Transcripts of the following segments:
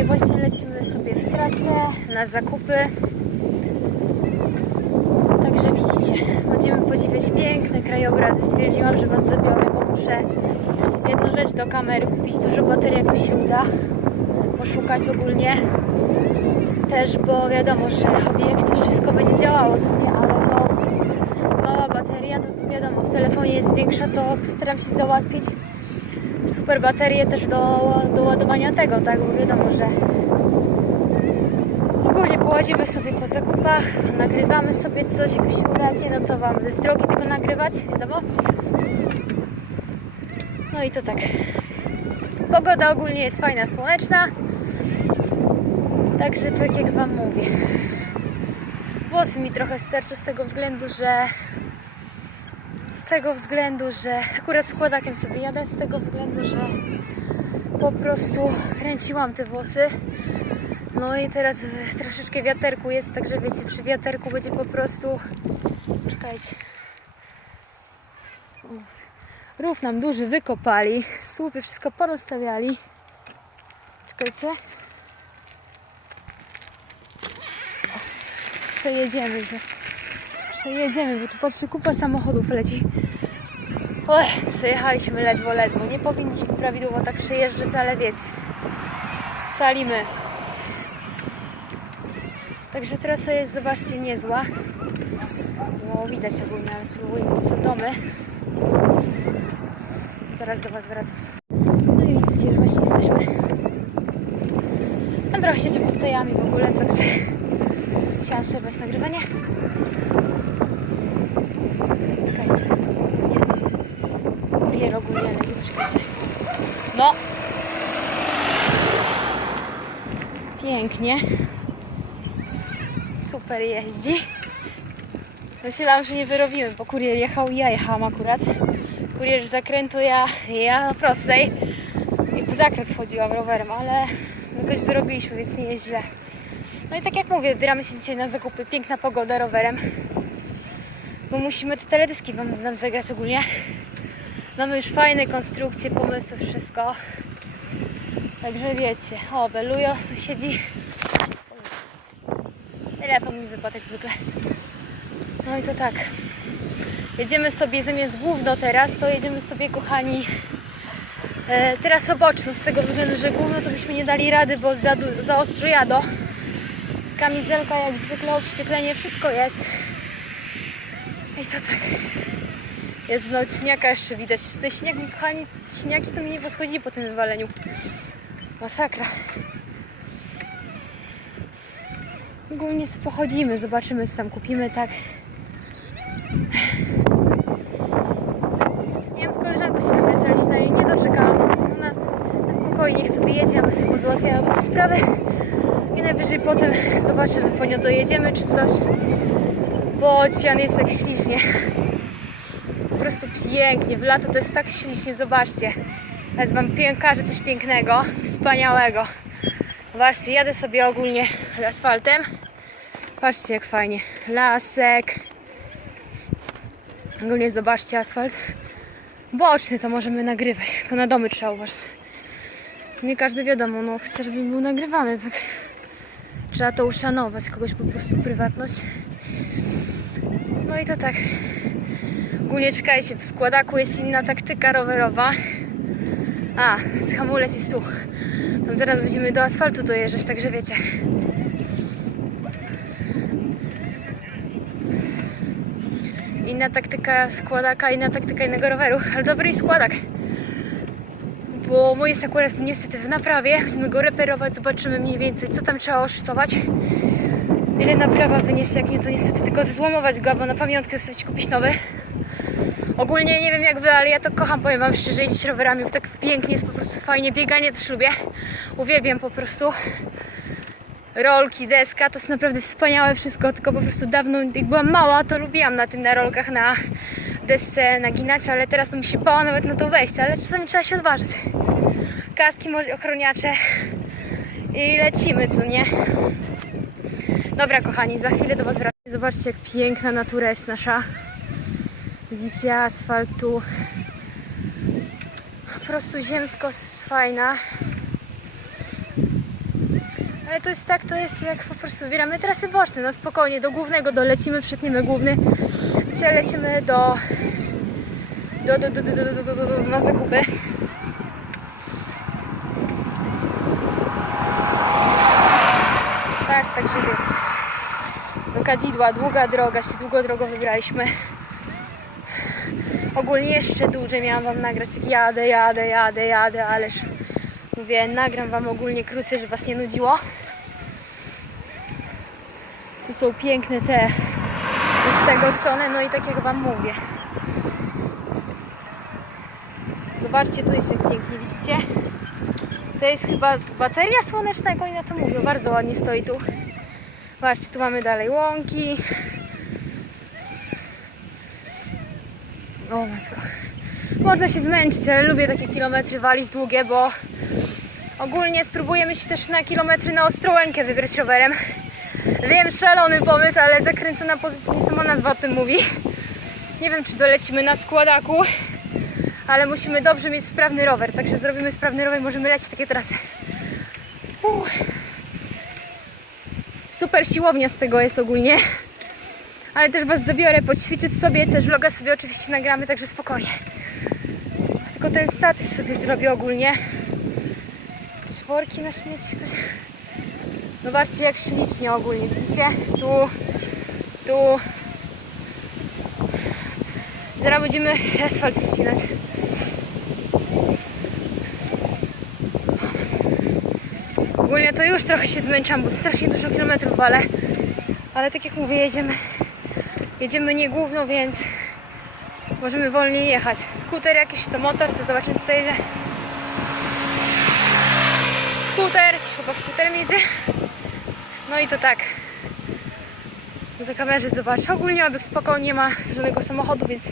i właśnie lecimy sobie w trasę na zakupy. Także widzicie, będziemy podziwiać piękne krajobrazy. Stwierdziłam, że Was zabiorę, bo muszę jedną rzecz do kamery kupić, dużo baterii jak mi się uda. Poszukać ogólnie też, bo wiadomo, że obiekt wszystko będzie działało sobie, ale to mała bateria, to wiadomo, w telefonie jest większa, to staram się załatwić super baterię też do, do ładowania tego, tak, bo wiadomo, że ogólnie połazimy sobie po zakupach, nagrywamy sobie coś, jak się no to Wam ze drogi tylko nagrywać, wiadomo. No i to tak. Pogoda ogólnie jest fajna, słoneczna. Także tak jak Wam mówię. Włosy mi trochę sterczy z tego względu, że tego względu, że akurat składakiem sobie jadę, z tego względu, że po prostu kręciłam te włosy. No i teraz troszeczkę wiaterku jest, także wiecie, przy wiaterku będzie po prostu. Czekajcie. Rów nam duży wykopali, słupy wszystko porozstawiali. Czekajcie. Przejedziemy się. Przejedziemy, bo tu patrzcie, kupa samochodów leci. Ech, przejechaliśmy ledwo, ledwo. Nie powinniśmy prawidłowo tak przejeżdżać, ale wiecie. Salimy. Także trasa jest, zobaczcie, niezła. No, widać ogólnie, ale spróbuję. To są domy. Zaraz do Was wracam. No i widzicie, już właśnie jesteśmy. Mam trochę się postojami w ogóle, także chciałam przerwać nagrywanie. Czekajcie. Nie. Leci, poczekajcie. No. Pięknie. Super jeździ. Myślałam, że nie wyrobimy, bo kurier jechał i ja jechałam akurat. Kurier z zakrętu, ja, ja na prostej. I w zakręt wchodziłam rowerem, ale jakoś wyrobiliśmy, więc nie jest źle. No i tak jak mówię, wybieramy się dzisiaj na zakupy. Piękna pogoda rowerem. Bo musimy te teledyski wam nam zagrać ogólnie. Mamy już fajne konstrukcje, pomysły, wszystko. Także wiecie, o, Belujo, sąsiedzi. Telefon mi wypadł jak zwykle. No i to tak. Jedziemy sobie zamiast główno teraz, to jedziemy sobie, kochani, e, teraz boczną, z tego względu, że główno to byśmy nie dali rady, bo za, za ostro jado. Kamizelka jak zwykle, oświetlenie, wszystko jest. I to tak. Jest no śniaka jeszcze widać. Te śniegi, kochani, śniaki to mi nie poschodzi po tym wywaleniu. Masakra. Ogólnie sobie pochodzimy, zobaczymy co tam kupimy, tak. Nie wiem, z koleżanką się się na niej nie doczekałam. Ona na spokojnie niech sobie jedzie, a my sobie załatwiamy te sprawy. I najwyżej potem zobaczymy, po nią dojedziemy czy coś. Bo ocean jest tak ślicznie. Prostu pięknie. W lato to jest tak ślicznie, zobaczcie. Teraz wam pokażę coś pięknego, wspaniałego. Zobaczcie, jadę sobie ogólnie asfaltem. Patrzcie jak fajnie. Lasek. Ogólnie zobaczcie asfalt. Boczny to możemy nagrywać, tylko na domy trzeba uważać. Nie każdy wiadomo, no chce, żeby był nagrywany, tak. Trzeba to uszanować, kogoś po prostu prywatność. No i to tak. Ogólnie czekajcie, w składaku jest inna taktyka rowerowa. A, hamulec jest tu. No zaraz będziemy do asfaltu dojeżdżać, także wiecie. Inna taktyka składaka, inna taktyka innego roweru, ale dobry składak. Bo mój jest akurat niestety w naprawie. Będziemy go reperować, zobaczymy mniej więcej co tam trzeba osztować. Ile naprawa wyniesie, jak nie to niestety tylko złomować go, albo na pamiątkę zostawić kupić nowy. Ogólnie nie wiem jak wy, ale ja to kocham, powiem wam szczerze, jeździć rowerami, bo tak pięknie jest po prostu fajnie. Bieganie też lubię, uwielbiam po prostu. Rolki, deska, to jest naprawdę wspaniałe wszystko, tylko po prostu dawno, jak byłam mała, to lubiłam na tym, na rolkach, na desce naginać, ale teraz to mi się bała nawet na to wejść, ale czasami trzeba się odważyć. Kaski, ochroniacze i lecimy, co nie? Dobra, kochani, za chwilę do Was wracam. Zobaczcie, jak piękna natura jest nasza. Widzicie asfalt tu. Po prostu ziemsko fajna. ale to jest tak, to jest jak po prostu wybieramy trasy boczne, no spokojnie, do głównego dolecimy, przytniemy główny, gdzie lecimy do, do, do, do, do, do, do, do, do, do, na zakupy. Tak, także wiecie. Do kadzidła, długa droga, się długo drogą wybraliśmy. Ogólnie jeszcze dłużej miałam wam nagrać, jak jadę, jadę, jadę, jadę, ależ mówię, nagram wam ogólnie krócej, żeby was nie nudziło. Tu są piękne te z tego cone, no i tak jak wam mówię. Zobaczcie, tu jest jak pięknie, widzicie? To jest chyba bateria słoneczna, jak oni na to mówią. Bardzo ładnie stoi tu. Zobaczcie, tu mamy dalej łąki. O matko. Można się zmęczyć, ale lubię takie kilometry walić długie, bo ogólnie spróbujemy się też na kilometry na Ostrołękę wybrać rowerem. Wiem, szalony pomysł, ale zakręcona pozytywnie sama nazwa o tym mówi. Nie wiem, czy dolecimy na składaku, ale musimy dobrze mieć sprawny rower, także zrobimy sprawny rower i możemy lecieć takie trasy. Uff. Super siłownia z tego jest ogólnie. Ale też Was zabiorę poćwiczyć sobie, też vloga sobie oczywiście nagramy, także spokojnie. Tylko ten statyw sobie zrobię ogólnie. Czy worki na śmieci ktoś... Zobaczcie jak ślicznie ogólnie, widzicie? Tu, tu. Zaraz będziemy asfalt ścinać. Ogólnie to już trochę się zmęczam, bo strasznie dużo kilometrów. Ale tak jak mówię, jedziemy, jedziemy nie główno, więc możemy wolniej jechać. Skuter jakiś, to motor, to zobaczymy co to jedzie. Skuter, jakiś chłopak skuterem jedzie. No i to tak. No to kamerze zobaczę. Ogólnie obieg spokojnie, nie ma żadnego samochodu, więc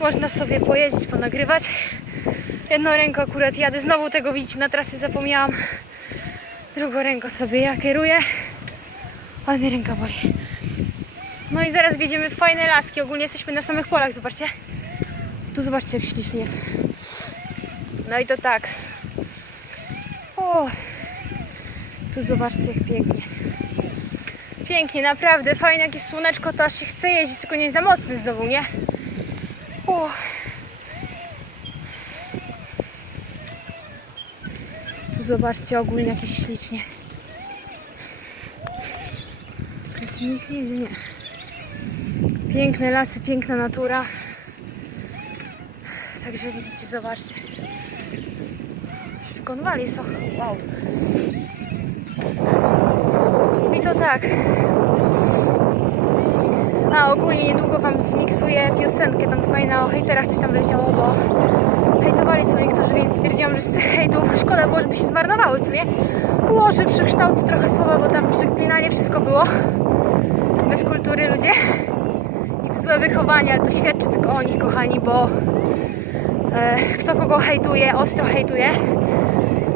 można sobie pojeździć, ponagrywać. Jedną ręką akurat jadę, znowu tego widzicie, na trasy zapomniałam. Drugą ręką sobie ja kieruję. Ale mnie ręka boli. No i zaraz wjedziemy w fajne laski. Ogólnie jesteśmy na samych polach, zobaczcie. Tu zobaczcie jak ślicznie jest. No i to tak. O, tu zobaczcie jak pięknie. Pięknie, naprawdę. Fajne jakieś słoneczko, to aż się chce jeździć, tylko nie za mocny znowu, nie? O. Tu zobaczcie ogólnie jakieś ślicznie. Nikt nie jedzie, nie. Piękne lasy, piękna natura. Także widzicie, zobaczcie. Wykonywali są. Wow. I to tak. A ogólnie niedługo wam zmiksuję piosenkę tam fajna o hejterach coś tam leciało, bo hejtowali co niektórzy, więc stwierdziłam, że z tych hejtów szkoda było, żeby się zmarnowały, co nie? Ułożę przekształcę trochę słowa, bo tam przeklinanie wszystko było. Bez kultury ludzie. Złe wychowanie, ale to świadczy tylko o nich, kochani, bo e, kto kogo hejtuje, ostro hejtuje,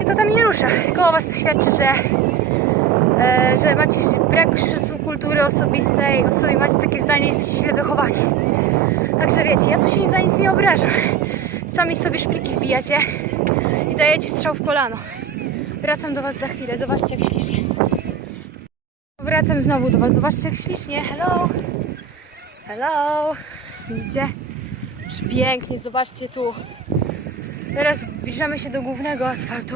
i to tam nie rusza. Tylko o was to świadczy, że e, że macie brak kultury osobistej, o sobie macie takie zdanie, jesteście źle wychowani. Także wiecie, ja tu się za nic nie obrażam. Sami sobie szpilki wbijacie i dajecie strzał w kolano. Wracam do was za chwilę, zobaczcie jak ślicznie. Wracam znowu do was, zobaczcie jak ślicznie. Hello! Hello! Widzicie? Pięknie, zobaczcie tu. Teraz zbliżamy się do głównego asfaltu.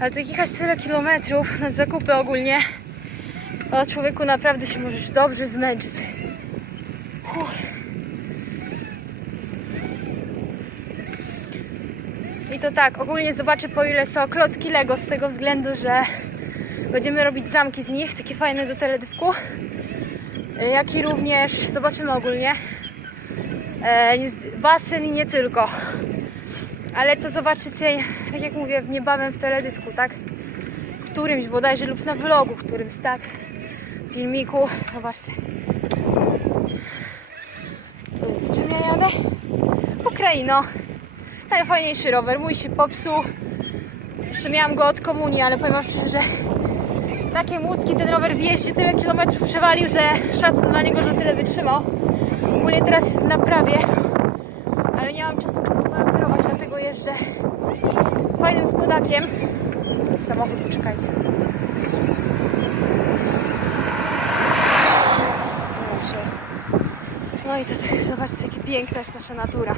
Ale tak jechać tyle kilometrów na zakupy ogólnie, to człowieku naprawdę się możesz dobrze zmęczyć. Uff. I to tak, ogólnie zobaczę po ile są klocki Lego z tego względu, że będziemy robić zamki z nich, takie fajne do teledysku. E, Jak i również zobaczymy ogólnie e, basen i nie tylko. Ale to zobaczycie, tak jak mówię, w- niebawem w teledysku, tak? W którymś bodajże lub na vlogu, którymś, tak? W filmiku. Zobaczcie. Tu jest, czym ja jadę? Ukraino. Najfajniejszy rower. Mój się popsuł. Jeszcze miałam go od komunii, ale powiem szczerze, że takie młódzki ten rower w jeździe tyle kilometrów przewalił, że szacun dla niego, że tyle wytrzymał. Ogólnie teraz jest w naprawie, ale nie mam czasu go zreparować, dlatego jeżdżę fajnym składakiem samochód, poczekajcie. No i to tak, zobaczcie, jakie piękna jest nasza natura.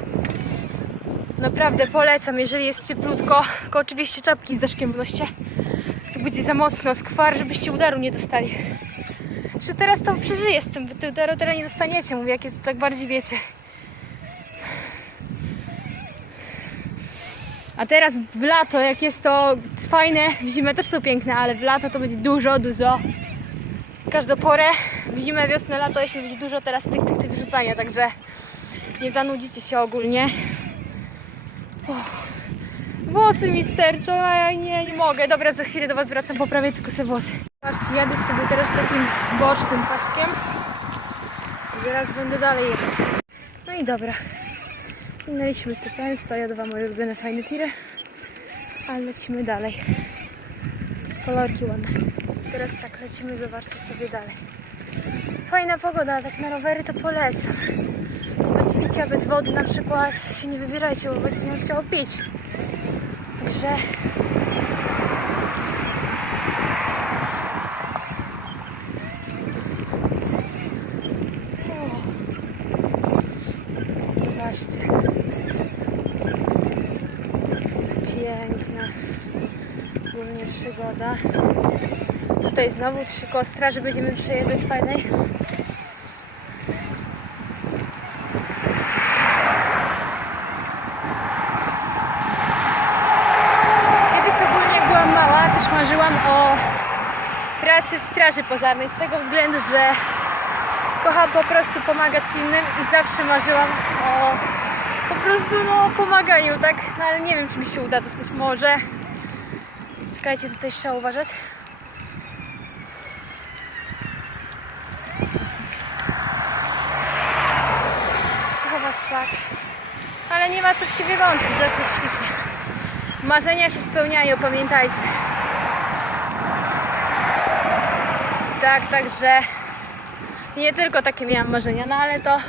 Naprawdę polecam, jeżeli jest cieplutko, tylko oczywiście czapki z deszkiem wnoście. To będzie za mocno skwar, żebyście udaru nie dostali. Że teraz to przeżyję z tym, wy udaru teraz nie dostaniecie, mówię, jak jest tak bardziej wiecie. A teraz w lato, jak jest to fajne, w zimę też są piękne, ale w lato to będzie dużo, dużo. Każdą porę, w zimę, wiosnę, lato, jesień będzie dużo teraz tych, tych, tych rzucania, także nie zanudzicie się ogólnie. Uff. Włosy mi sterczą, a ja nie, nie mogę. Dobra, za chwilę do Was wracam, poprawię tylko sobie włosy. Patrzcie, jadę sobie teraz takim bocznym paskiem. Zaraz będę dalej jechać. No i dobra. Minęliśmy CPN, stoją dwa moje ulubione fajne tiry. Ale lecimy dalej. Kolorki ładne. Teraz tak lecimy, zobaczcie sobie dalej. Fajna pogoda, tak na rowery to polecam. Bez picia, bez wody na przykład się nie wybierajcie, bo będzie nie chciało pić. Także. Piękna. Ogólnie przygoda. Tutaj znowu trzy kostra, że będziemy przejeżdżać fajnej. Kiedyś ogólnie jak byłam mała, też marzyłam o pracy w straży pożarnej z tego względu, że kocham po prostu pomagać innym i zawsze marzyłam o po prostu no, pomaganiu, tak? No ale nie wiem, czy mi się uda dostać może. Czekajcie, tutaj trzeba uważać. Trochę was tak. Ale nie ma co w siebie wątpić, zawsze ślicznie. Marzenia się spełniają, pamiętajcie. Tak, także nie tylko takie miałam marzenia, no ale to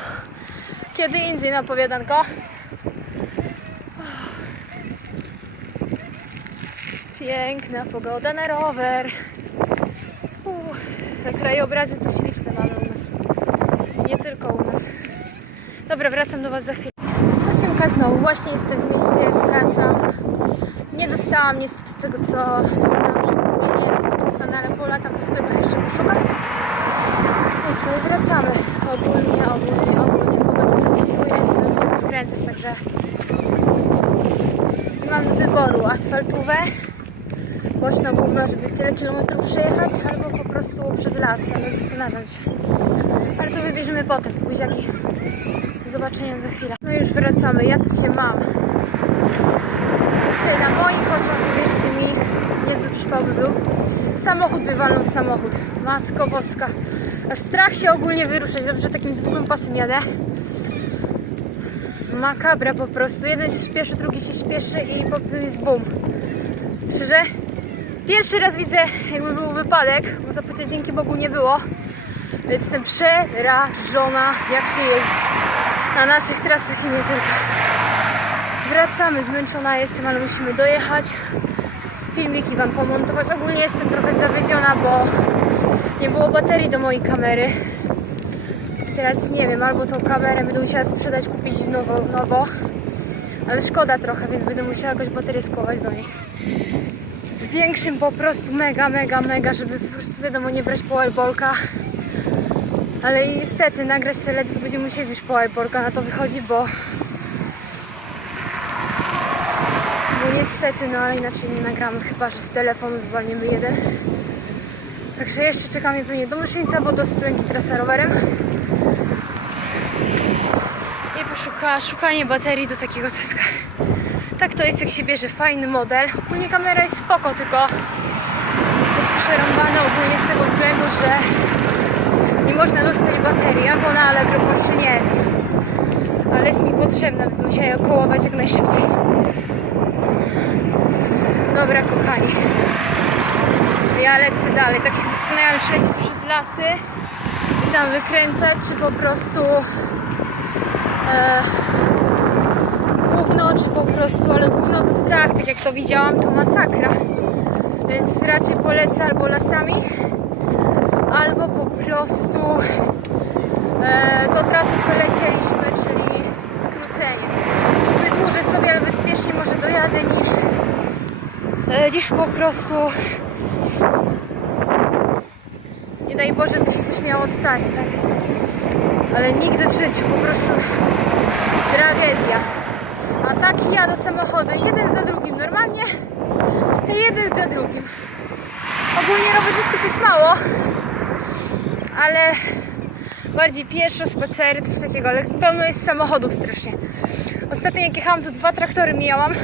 kiedy indziej na opowiadanko. Piękna pogoda na rower. Uff, te krajobrazy to śliczne mamy u nas. Nie tylko u nas. Dobra, wracam do Was za chwilę. Osiemka znowu, właśnie jestem w mieście, wracam. Nie dostałam niestety tego, co nam przekupuje. Nie wiem, czy to dostanę, ale polatam po sklepach jeszcze poszukam. No i co, i wracamy. Ogólnie, ogólnie, ogólnie pogoda wypisuje, nie będziemy skręcać, także nie mam wyboru. Asfaltówę, boczna gówno, żeby tyle kilometrów przejechać, albo po prostu przez las, ale zastanawiam się. Ale to wybierzemy potem, buziaki. Do zobaczenia za chwilę. No już wracamy, ja to się mam. Dzisiaj na moich oczach, wierzcie mi, niezły przypał by był. Samochód wywalał w samochód. Matko boska. Strach się ogólnie wyruszać, dobrze takim zwykłym pasem jadę. Makabra po prostu. Jeden się śpieszy, drugi się śpieszy i potem jest bum. Szczerze? Pierwszy raz widzę, jakby był wypadek, bo to przecież dzięki Bogu nie było. Więc jestem przerażona, jak się jeździ na naszych trasach i nie tylko. Wracamy, zmęczona jestem, ale musimy dojechać. Filmiki Wam pomontować. Ogólnie jestem trochę zawiedziona, bo nie było baterii do mojej kamery. Teraz nie wiem, albo tą kamerę będę musiała sprzedać, kupić nowo, nowo. Ale szkoda trochę, więc będę musiała jakoś baterię skować do niej. Z większym po prostu mega, mega, mega, żeby po prostu wiadomo nie brać powerbolka. Ale i niestety nagrać teledysk będziemy musieli wziąć powerbolka, na to wychodzi, bo bo niestety, no ale inaczej nie nagramy, chyba że z telefonu zwolnimy jeden. Także jeszcze czekamy pewnie do Myszyńca, bo do trasa rowerem. I poszuka szukanie baterii do takiego ceska. Tak to jest, jak się bierze fajny model. Ogólnie kamera jest spoko, tylko jest przerąbana ogólnie z tego względu, że nie można dostać baterii, albo na Allegro, czy nie. Ale jest mi potrzebna, będę musiała ją kołować jak najszybciej. Dobra, kochani. Ja lecę dalej. Tak się zastanawiam, czy lecieć przez lasy i tam wykręcać, czy po prostu e, gówno, czy po prostu, ale gówno to strach. Tak jak to widziałam, to masakra. Więc raczej polecę albo lasami, albo po prostu e, tą trasę, co lecieliśmy, czyli skrócenie. Wydłużę sobie, ale bezpiecznie może dojadę niż, niż po prostu nie daj Boże, by się coś miało stać, tak? Ale nigdy w życiu, po prostu tragedia. A tak jadę samochody, jeden za drugim, normalnie jeden za drugim. Ogólnie rowerzystów jest mało, ale bardziej pieszo, spacery, coś takiego, ale pełno jest samochodów strasznie. Ostatnio jak jechałam, to dwa traktory mijałam.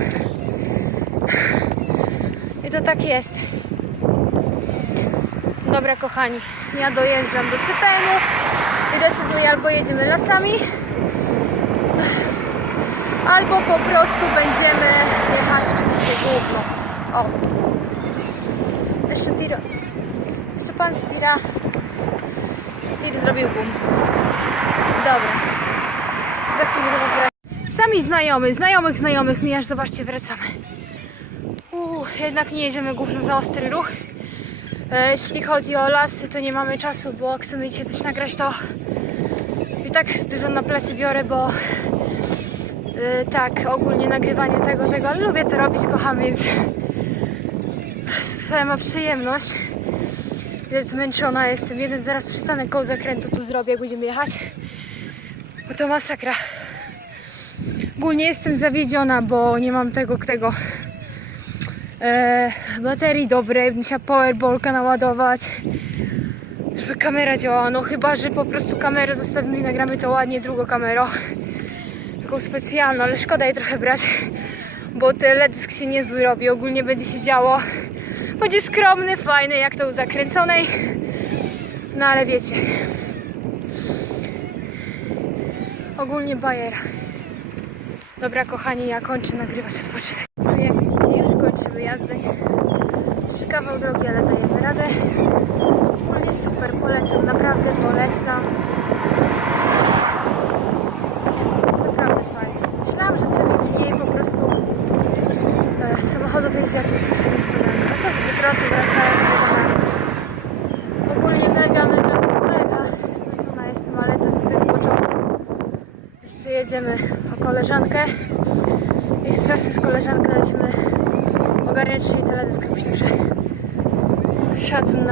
To tak jest. Dobra, kochani, ja dojeżdżam do CPM-u i decyduję, albo jedziemy lasami, albo po prostu będziemy jechać oczywiście główną. O! Jeszcze Tiros. Jeszcze pan Stira. Stir zrobił boom. Dobra. Za chwilę do. Sami znajomy, znajomych znajomych mi aż zobaczcie, wracamy. Jednak nie jedziemy główno za ostry ruch. E, jeśli chodzi o lasy, to nie mamy czasu, bo jak chcemy dzisiaj coś nagrać, to i tak dużo na plecy biorę, bo e, tak, ogólnie nagrywanie tego, tego, ale lubię to robić, kocham, więc Swoja ma przyjemność. Więc zmęczona jestem. Jeden zaraz przystanę koło zakrętu tu zrobię, jak będziemy jechać. Bo to masakra. Ogólnie jestem zawiedziona, bo nie mam tego, tego e, baterii dobrej. Musiała powerballka naładować. Żeby kamera działała. No chyba, że po prostu kamerę zostawimy i nagramy to ładnie drugą kamerą. Taką specjalną, ale szkoda jej trochę brać. Bo teledysk się niezły robi. Ogólnie będzie się działo. Będzie skromny, fajny, jak to u zakręconej. No ale wiecie. Ogólnie bajera. Dobra, kochani, ja kończę nagrywać odpoczynek. Jeszcze kawał drogi, ale dajemy radę. Ogólnie super, polecam, naprawdę polecam. Jest naprawdę fajnie. Myślałam, że to mniej po prostu e, samochodów jeździ, a to jest niespodzianka. A to z kroku wracają do domu. Ogólnie mega, mega, mega zmęczona jestem, ale to jest dopiero początek. Jeszcze jedziemy po koleżankę i z trasy z koleżanką lecimy ogarniać jej teledysk. Myślę, że szacun